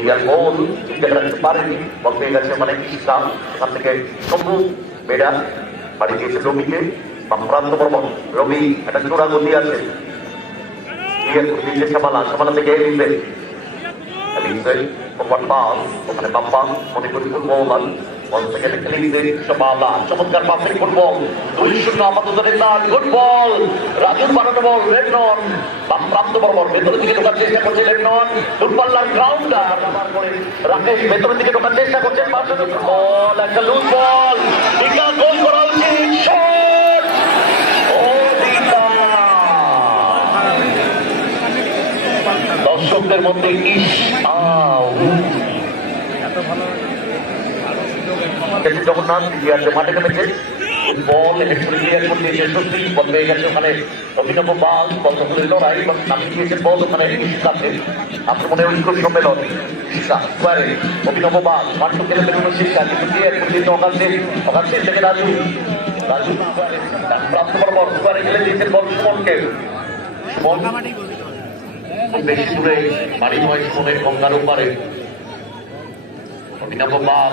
Real মন wicket রাখতে পারেনি বল পেয়ে গেছে মানে ইসলাম, সেখান থেকে শম্ভু বেড়া বাড়ি গিয়েছে রবিকে প্রান্ত বর্মন রবি একটা চূড়া গতি আছে। সামালা সামালা থেকে ওপর পাস ওখানে বাপ্পা মনে করি ফুটবল চমৎকার পাসিং ফুটবল দুই শূন্য আপাতত রেজাল্ট গুড বল রেড প্রাপ্ত ভেতরের দিকে ঢোকার চেষ্টা করছে নন দূরপাল্লার গ্রাউন্ডার রাকেশ ভেতরের দিকে ঢোকার চেষ্টা করছেন বল একটা লুজ বল দর্শকদের মধ্যে ইস জগন্নাথ ক্লিয়ারতে মাঠে নেমেছে। বল হেডফোনে ক্লিয়ার করে দিয়েছে বল পেয়ে গেছে ওখানে অভিনব বাল, কতগুলো লড়াই এবং নামিয়ে দিয়েছে বল ওখানে মনে হয় ঐক্য সম্মেলন স্কোয়ারে অভিনব বাল মাঠটু খেলে বেরোনো শিক্ষা কিন্তু ক্লিয়ার করে দিয়েছে অকাল সিং থেকে রাজু। রাজু প্রাপ্ত বরাবর স্কোয়ারে খেলে দিয়েছেন বল সুমনকে। সুমন বেশি দূরে, বাড়ি নয় সুমনের গঙ্গার ওপারে। অভিনব বাল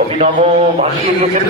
অভিনব ভাসিয়ে দিয়েছেন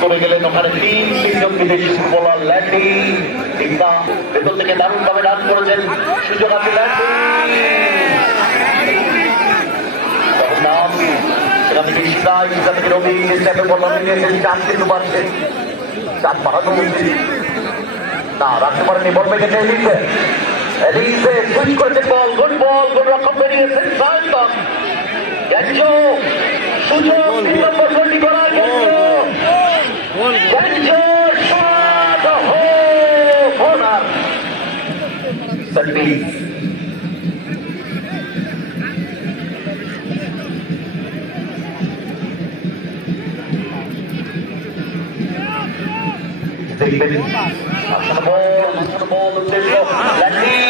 করে গেলেন ওখানে তিন তিনজন বিদেশি ফুটবলার ল্যান্ডি টিকা ভেতর থেকে দারুণ ভাবে রান করেছেন। সুযোগ আছে সেখান থেকে বাড়ানো উচিত না, রাখতে পারেনি বল পেয়ে গেছে এলিসে সুইচ করেছে বল গুড বল গুড রকম বেরিয়েছে। সাইটন গ্যাঞ্জো সুযোগ তিন নম্বর গোলটি করার গ্যাঞ্জো গ্যাঞ্জো শট হো কর্নার সার্ভিস দেখবেন আসলে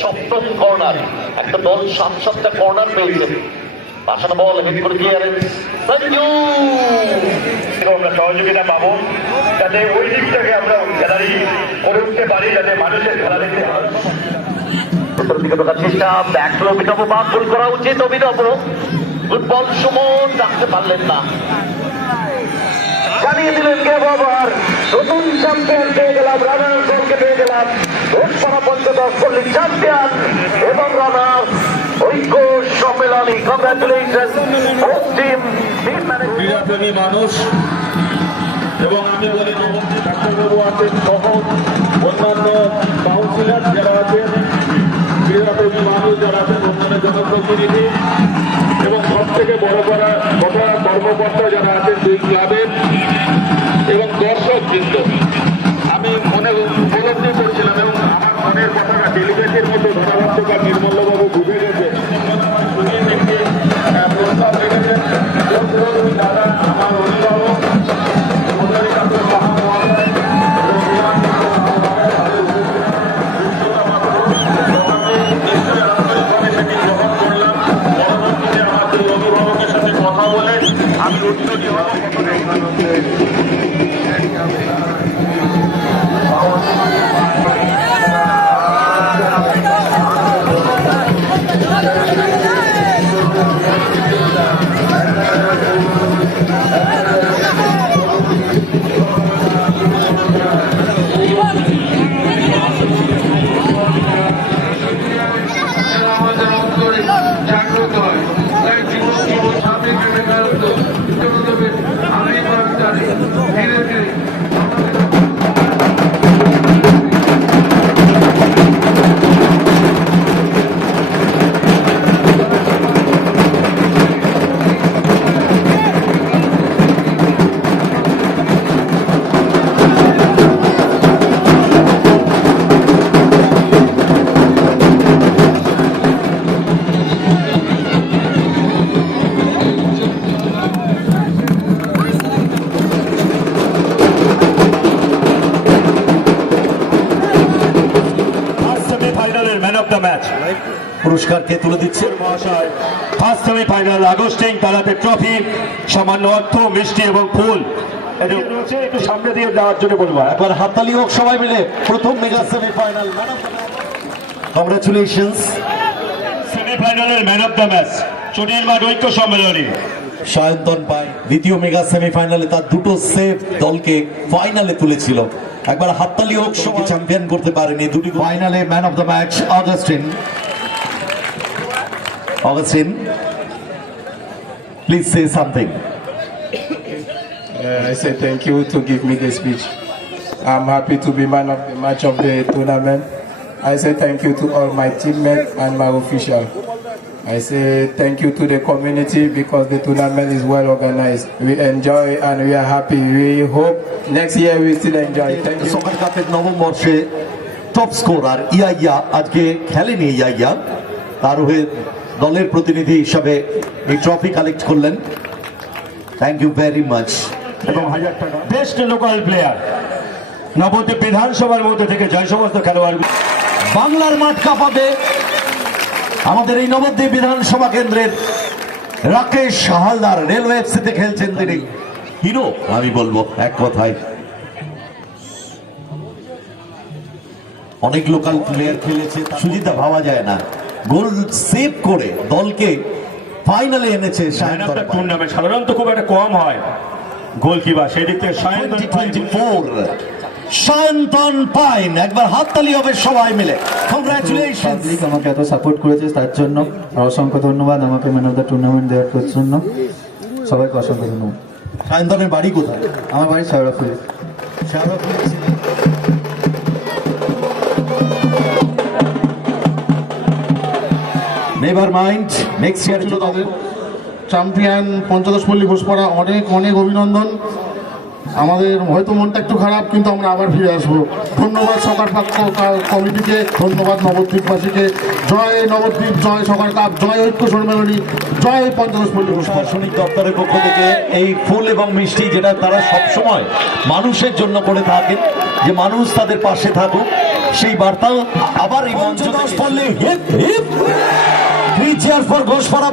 সপ্তম কর্নার একটা দল সাত সাতটা কর্নার পেয়েছে। পাশানো বল হেড করে ক্লিয়ারেন্স সঞ্জু। আমরা সহযোগিতা পাবো। যাতে ওই দিকটাকে আমরা গ্যালারি করে উঠতে পারি যাতে মানুষের খেলা দেখতে ভেতর দিকে ঢোকার চেষ্টা ব্যাক অভিনব বা গোল করা উচিত অভিনব। ফুটবল সুমন রাখতে পারলেন না। জানিয়ে দিলেন কে বাবার? নতুন চ্যাম্পিয়ন পেয়ে গেলাম রানার গোলকে পেয়ে গেলাম। ঘোষপাড়া পঞ্চদশ পল্লী চ্যাম্পিয়ন এবং রানার ঐক্য সম্মেলনী কংগ্রাচুলেশন ম্যানেজার ক্রীড়াপ্রেমী মানুষ এবং আমি বলি ডাক্তারবাবু আছেন সহ অন্যান্য কাউন্সিলর যারা আছেন, ক্রীড়াপ্রেমী মানুষ যারা আছেন এবং সব বড় করা কথা কর্মকর্তা যারা আছেন দুই ক্লাবের এবং দর্শক বৃন্দ পুরস্কারকে তুলে দিচ্ছে। মহাশয় ফার্স্ট সেমিফাইনাল আগস্টিং তালাতে ট্রফি সামান্য অর্থ মিষ্টি এবং ফুল। একটু সামনে দিয়ে যাওয়ার জন্য বলব। একবার হাততালি হোক সবাই মিলে প্রথম মেগা সেমিফাইনাল কংগ্রেচুলেশনস সেমিফাইনালের ম্যান অফ দ্য ম্যাচ চটির মাঠ ঐক্য সম্মেলনী। সায়ন্তন পায় দ্বিতীয় মেগা সেমিফাইনালে তার দুটো সেফ দলকে ফাইনালে তুলেছিল। একবার হাততালি হোক সবাই চ্যাম্পিয়ন করতে পারেনি দুটি ফাইনালে man of the match Augustine Augustine please say something Uh, I say thank you to give me the speech. I'm happy to be man of the match of the tournament. I say thank you to all my teammates and my official. I say thank you to the community because the tournament is well organized. We enjoy and we are happy. We hope next year we still enjoy. Thank you. Soccer কাপের নবম বর্ষে top scorer Yahya আজকে খেলেনি ইয়াইয়া তার হয়ে দলের প্রতিনিধি হিসাবে এই ট্রফি কালেক্ট করলেন। থ্যাংক ইউ ভেরি মাচ এবং হাজার টাকা। বেস্ট লোকাল প্লেয়ার নবদ্বীপ বিধানসভার মধ্যে থেকে জয় সমস্ত খেলোয়াড়। বাংলার মাঠ কাঁপাবে আমাদের এই নবদ্বীপ বিধানসভা কেন্দ্রের রাকেশ হালদার। রেলওয়ে এফসিতে খেলছেন তিনি। হিরো আমি বলব এক কথায়। অনেক লোকাল প্লেয়ার খেলেছে সুজিতা ভাবা যায় না। গোল সেভ করে দলকে ফাইনালে এনেছে টুর্নামেন্ট সাধারণত খুব একটা কম হয় গোলকিপার সেই দিক থেকে সায়ন্তন সায়ন্তন পাইন। একবার হাততালি হবে সবাই মিলে। কংগ্রাচুলেশন পাবলিক আমাকে এত সাপোর্ট করেছে তার জন্য অসংখ্য ধন্যবাদ। আমাকে ম্যান অফ দ্য টুর্নামেন্ট দেওয়ার জন্য। সবাইকে অসংখ্য ধন্যবাদ। সায়ন্তনের বাড়ি কোথায়? আমার বাড়ি Sheoraphuli never mind next year ছিল তাদের চ্যাম্পিয়ন পঞ্চদশ পল্লী ঘোষপাড়া অনেক অনেক অভিনন্দন। আমাদের হয়তো মনটা একটু খারাপ কিন্তু আমরা আবার ফিরে আসব। ধন্যবাদ সকার কমিটিকে ধন্যবাদ নবদ্বীপবাসীকে জয় নবদ্বীপ জয় সকার কাপ জয় ঐক্য সম্মেলনী জয় পঞ্চদশ পল্লী প্রশাসনিক দপ্তরের পক্ষ থেকে এই ফুল এবং মিষ্টি যেটা তারা সবসময় মানুষের জন্য করে থাকেন যে মানুষ তাদের পাশে থাকুক সেই বার্তা আবার এই পঞ্চদশ পল্লী হিপ হিপ। ফর ঘোষপাড়া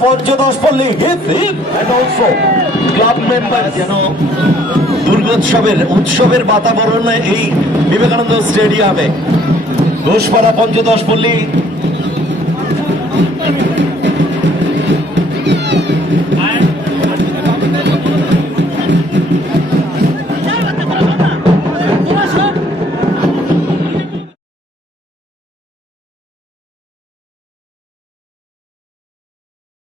পঞ্চদশ ফর ক্লাব মেম্বার যেন উৎসবের বাতাবরণে এই বিবেকানন্দ স্টেডিয়ামে ঘোষপাড়া পঞ্চদশ পল্লী